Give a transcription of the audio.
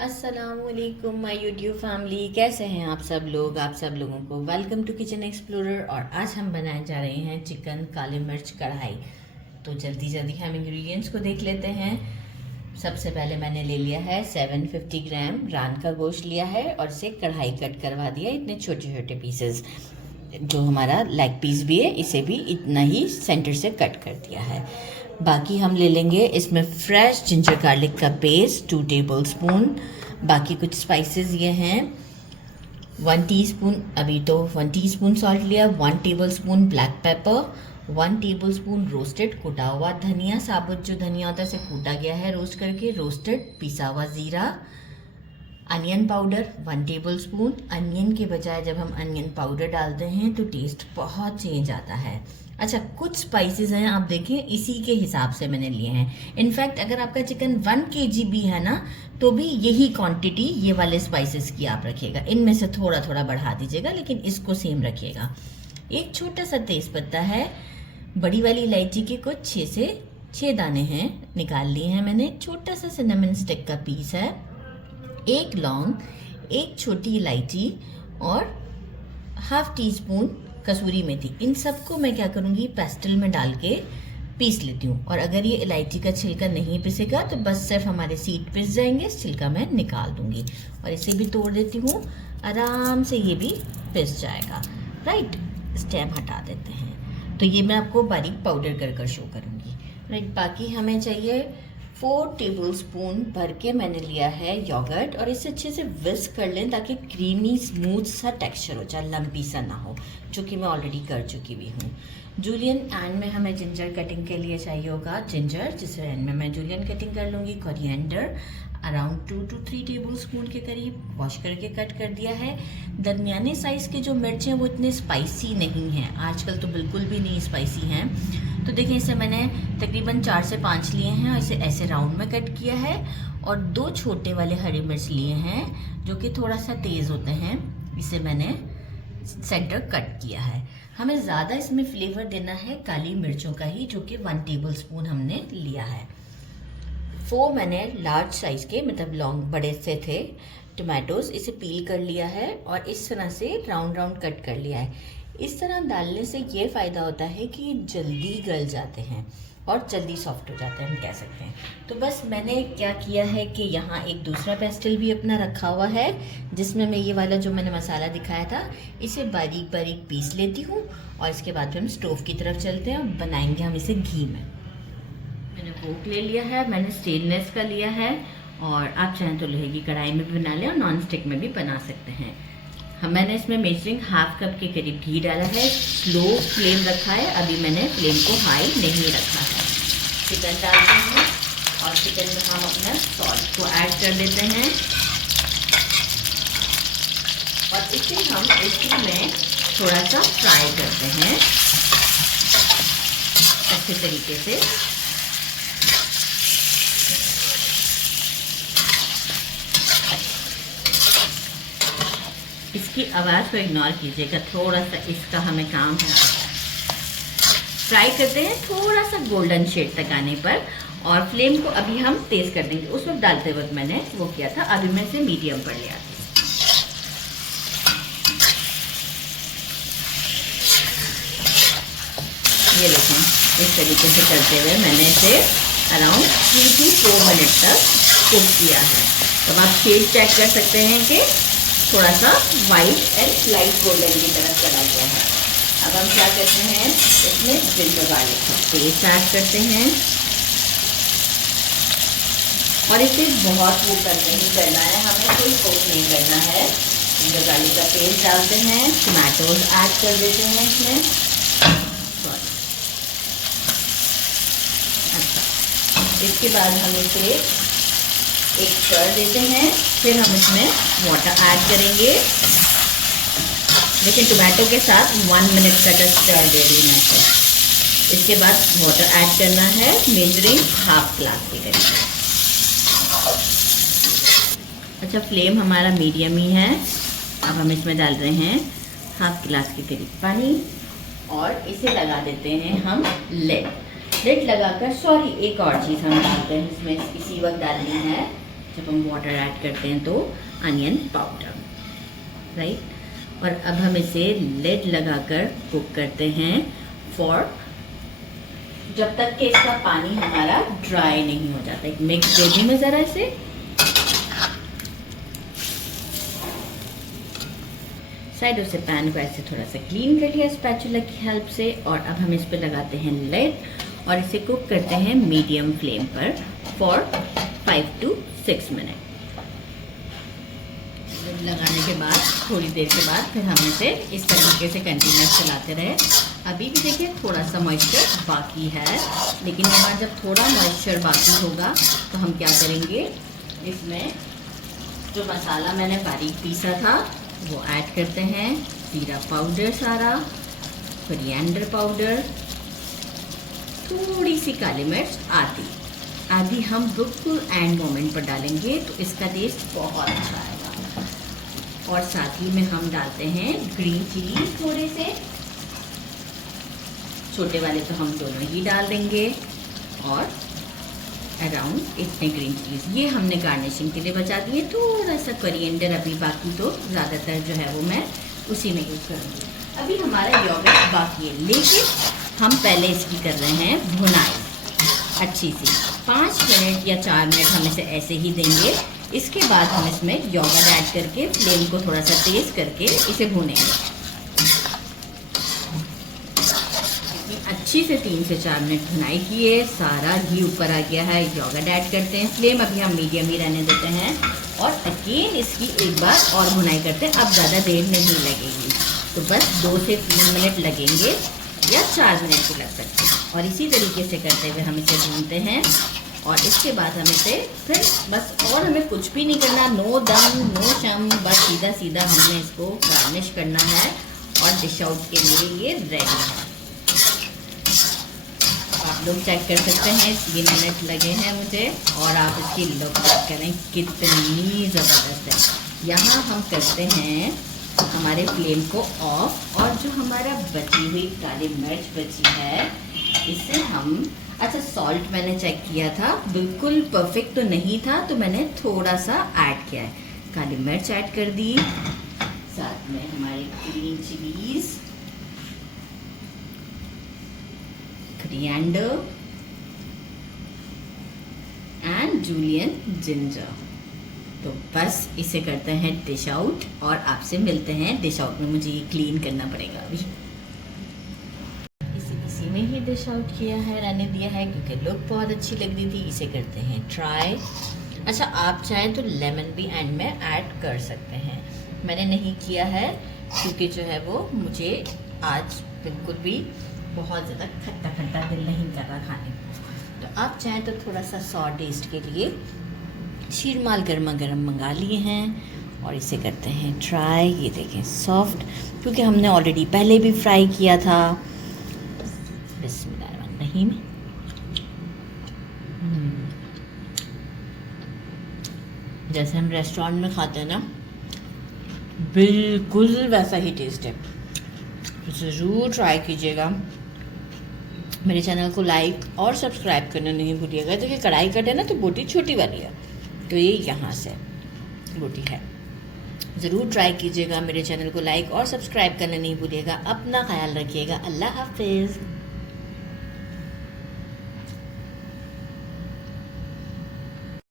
अस्सलामुअलैकुम my YouTube family, कैसे हैं आप सब लोग। आप सब लोगों को वेलकम टू किचन एक्सप्लोरर। और आज हम बनाने जा रहे हैं चिकन काली मिर्च कढ़ाई। तो जल्दी जल्दी हम इंग्रेडिएंट्स को देख लेते हैं। सबसे पहले मैंने ले लिया है 750 ग्राम रान का गोश्त लिया है और इसे कढ़ाई कट करवा दिया इतने छोटे छोटे पीसेस। जो हमारा लेग पीस भी है इसे भी इतना ही सेंटर से कट कर दिया है। बाकी हम ले लेंगे इसमें फ्रेश जिंजर गार्लिक का पेस्ट 2 टेबलस्पून। बाकी कुछ स्पाइसेस ये हैं 1 टीस्पून, अभी तो 1 टीस्पून सॉल्ट लिया, 1 tablespoon black pepper, 1 tablespoon roasted कुटा हुआ धनिया, साबुत जो धनिया होता है उसे कूटा गया है रोस्ट करके, रोस्टेड पिसा हुआ ज़ीरा, अनियन पाउडर 1 टेबलस्पून। अनियन के बजाय जब हम अनियन पाउडर डालते हैं तो टेस्ट बहुत चेंज आता है। अच्छा, कुछ स्पाइसेस हैं, आप देखें इसी के हिसाब से मैंने लिए हैं। इनफैक्ट अगर आपका चिकन 1 kg भी है ना तो भी यही क्वांटिटी ये वाले स्पाइसेस की आप रखिएगा। इनमें से थोड़ा थोड़ा बढ़ा दीजिएगा लेकिन इसको सेम रखिएगा। एक छोटा सा तेज पत्ता है, बड़ी वाली इलायची के कुछ 6 से 6 दाने हैं, निकाल लिए हैं मैंने। छोटा सा सिनेमन स्टिक का पीस है, 1 लौंग, 1 छोटी इलायची और ½ टीस्पून कसूरी मेथी। इन सबको मैं क्या करूँगी, पेस्टल में डाल के पीस लेती हूँ। और अगर ये इलायची का छिलका नहीं पिसेगा तो बस सिर्फ हमारे सीड पिस जाएंगे, छिलका मैं निकाल दूंगी। और इसे भी तोड़ देती हूँ, आराम से ये भी पिस जाएगा। राइट, स्टेम हटा देते हैं। तो ये मैं आपको बारीक पाउडर कर कर शो करूँगी। राइट, बाकी हमें चाहिए 4 टेबलस्पून भर के मैंने लिया है योगर्ट, और इसे अच्छे से विस्क कर लें ताकि क्रीमी स्मूथ सा टेक्सचर हो जाए, लंपी सा ना हो, जो कि मैं ऑलरेडी कर चुकी भी हूँ। जूलियन एंड में हमें जिंजर कटिंग के लिए चाहिए होगा जिंजर, जिसे एंड में मैं जूलियन कटिंग कर लूँगी। कोरिएंडर अराउंड 2 to 3 टेबलस्पून के करीब वॉश करके कट कर दिया है। दरमियाने साइज़ के जो मिर्च हैं वो इतने स्पाइसी नहीं हैं, आजकल तो बिल्कुल भी नहीं स्पाइसी हैं। तो देखिए इसे मैंने तकरीबन 4 से 5 लिए हैं और इसे ऐसे राउंड में कट किया है। और 2 छोटे वाले हरी मिर्च लिए हैं जो कि थोड़ा सा तेज़ होते हैं, इसे मैंने सेंटर कट किया है। हमें ज़्यादा इसमें फ्लेवर देना है काली मिर्चों का ही, जो कि 1 टेबलस्पून हमने लिया है। 4 मैंने लार्ज साइज़ के, मतलब लॉन्ग बड़े से थे टमाटोज़, इसे पील कर लिया है और इस तरह से राउंड राउंड कट कर लिया है। इस तरह डालने से ये फ़ायदा होता है कि ये जल्दी गल जाते हैं और जल्दी सॉफ्ट हो जाते हैं, हम कह सकते हैं। तो बस मैंने क्या किया है कि यहाँ एक दूसरा पेस्टल भी अपना रखा हुआ है, जिसमें मैं ये वाला जो मैंने मसाला दिखाया था इसे बारीक बारीक पीस लेती हूँ। और इसके बाद फिर हम स्टोव की तरफ चलते हैं और बनाएंगे हम इसे घी में। मैंने वोक ले लिया है, मैंने स्टेनलेस का लिया है, और आप चाहें तो लोहे की कढ़ाई में भी बना लें और नॉन स्टिक में भी बना सकते हैं। मैंने इसमें मेजरिंग ½ कप के करीब घी डाला है, स्लो फ्लेम रखा है, अभी मैंने फ्लेम को हाई नहीं रखा है। चिकन डालते हैं और चिकन में हम अपना सॉल्ट को ऐड कर देते हैं और इसे हम इसी में थोड़ा सा फ्राई करते हैं अच्छे तरीके से। इसकी आवाज़ को इग्नोर कीजिएगा, थोड़ा सा इसका हमें काम है। फ्राई करते हैं थोड़ा सा गोल्डन शेड तक आने पर, और फ्लेम को अभी हम तेज़ कर देंगे। उस वक्त डालते वक्त मैंने वो किया था, अभी मैं इसे मीडियम पर लिया था। ये देखें, इस तरीके से करते हुए मैंने इसे अराउंड 3 to 4 मिनट तक कुक किया है। तो आप शेड चेक कर सकते हैं कि थोड़ा सा वाइट एंड लाइट गोल्डन की तरफ चला गया है। अब हम क्या करते हैं, इसमें जिंजर गार्लिक का पेस्ट ऐड करते हैं और इसे बहुत वो नहीं करना है, हमें कोई कुक नहीं करना है। जिंजर गार्लिक का पेस्ट डालते हैं, टमाटोज ऐड कर देते हैं इसमें। अच्छा, इसके बाद हम इसे एक स्टर देते हैं, फिर हम इसमें वाटर ऐड करेंगे, लेकिन टोमेटो के साथ 1 मिनट तक स्टर दे देना है। इसके बाद वाटर ऐड करना है मेजरिंग ½ ग्लास के करीब। अच्छा, फ्लेम हमारा मीडियम ही है। अब हम इसमें डाल रहे हैं ½ ग्लास के करीब पानी और इसे लगा देते हैं हम लिड लगाकर। सॉरी, एक और चीज़ हम डालते हैं इसमें, इसी वक्त डालनी है जब हम वाटर ऐड करते हैं तो अनियन पाउडर, राइट। और अब हम इसे लिड लगाकर कुक करते हैं फॉर जब तक कि इसका पानी हमारा ड्राई नहीं हो जाता। एक मिक्स दे दूँ मैं ज़रा इसे। साइडों से पैन को ऐसे थोड़ा सा क्लीन कर लिया स्पैचुला की हेल्प से, और अब हम इस पर लगाते हैं लिड और इसे कुक करते हैं मीडियम फ्लेम पर फॉर 5 to 6 मिनट। लिड लगाने के बाद थोड़ी देर के बाद फिर हम इसे इस तरीके से कंटिन्यूस चलाते रहे। अभी भी देखिए थोड़ा सा मॉइस्चर बाकी है, लेकिन यहाँ जब थोड़ा मॉइस्चर बाकी होगा तो हम क्या करेंगे, इसमें जो मसाला मैंने बारीक पीसा था वो ऐड करते हैं। जीरा पाउडर सारा, कोरिएंडर पाउडर, थोड़ी सी काली मिर्च आधी हम बिल्कुल एंड मोमेंट पर डालेंगे तो इसका टेस्ट बहुत अच्छा आएगा। और साथ ही में हम डालते हैं ग्रीन चिली थोड़े से, छोटे वाले तो हम दोनों ही डाल देंगे, और अराउंड इतने ग्रीन चिलीज ये हमने गार्निशिंग के लिए बचा दिए। थोड़ा सा कोरिएंडर अभी बाकी, तो ज़्यादातर जो है वो मैं उसी में यूज़ करूँगी। अभी हमारा योगर्ट बाकी है, लेकिन हम पहले इसकी कर रहे हैं भुनाई अच्छी सी। 5 मिनट या 4 मिनट हम इसे ऐसे ही देंगे। इसके बाद हम इसमें योगर्ट ऐड करके फ्लेम को थोड़ा सा तेज़ करके इसे भूनेंगे अच्छी से। 3 से 4 मिनट भुनाई किए, सारा घी ऊपर आ गया है। योगर्ट ऐड करते हैं, फ्लेम अभी हम मीडियम ही रहने देते हैं, और अगेन इसकी एक बार और भुनाई करते हैं। अब ज़्यादा देर नहीं लगेगी, तो बस 2 से 3 मिनट लगेंगे या 4 मिनट भी लग सकते हैं। और इसी तरीके से करते हुए हम इसे भूनते हैं, और इसके बाद हम इसे फिर बस, और हमें कुछ भी नहीं करना, नो दम नो शम, बस सीधा सीधा हमने इसको गार्निश करना है और डिश आउट के लिए ये रेडी है। आप लोग चेक कर सकते हैं, 3 मिनट लगे हैं मुझे, और आप इसकी लुक चेक करें कितनी ज़बरदस्त है। यहाँ हम करते हैं हमारे फ्लेम को ऑफ, और जो हमारा बची हुई काली मिर्च बची है इसे हम, अच्छा सॉल्ट मैंने चेक किया था, बिल्कुल परफेक्ट तो नहीं था, तो मैंने थोड़ा सा ऐड किया है। काली मिर्च ऐड कर दी, साथ में हमारी green chillies, coriander and julienne ginger. तो बस इसे करते हैं डिश आउट, और आपसे मिलते हैं डिश आउट में। मुझे ये क्लीन करना पड़ेगा अभी। इसी में ही डिश आउट किया है, रहने दिया है, क्योंकि लुक बहुत अच्छी लग रही थी। इसे करते हैं ट्राई। अच्छा, आप चाहें तो लेमन भी एंड में ऐड कर सकते हैं, मैंने नहीं किया है क्योंकि जो है वो मुझे आज बिल्कुल भी बहुत ज़्यादा खट्टा खट्टा दिल नहीं कर रहा खाने को। तो आप चाहें तो थोड़ा सा सॉ टेस्ट के लिए शीरमाल गर्मा गर्म मंगा लिए हैं, और इसे करते हैं ट्राई। ये देखें सॉफ्ट, क्योंकि हमने ऑलरेडी पहले भी फ्राई किया था। बिस्मिल्लाहिर्रहमानिर्रहीम। जैसे हम रेस्टोरेंट में खाते हैं ना, बिल्कुल वैसा ही टेस्ट है। ज़रूर ट्राई कीजिएगा। मेरे चैनल को लाइक और सब्सक्राइब करना नहीं भूलिएगा। देखिए कढ़ाई कट है ना, तो बोटी छोटी वाली है, तो ये यहाँ से बोटी है। ज़रूर ट्राई कीजिएगा। मेरे चैनल को लाइक और सब्सक्राइब करना नहीं भूलिएगा। अपना ख्याल रखिएगा। अल्लाह हाफिज़।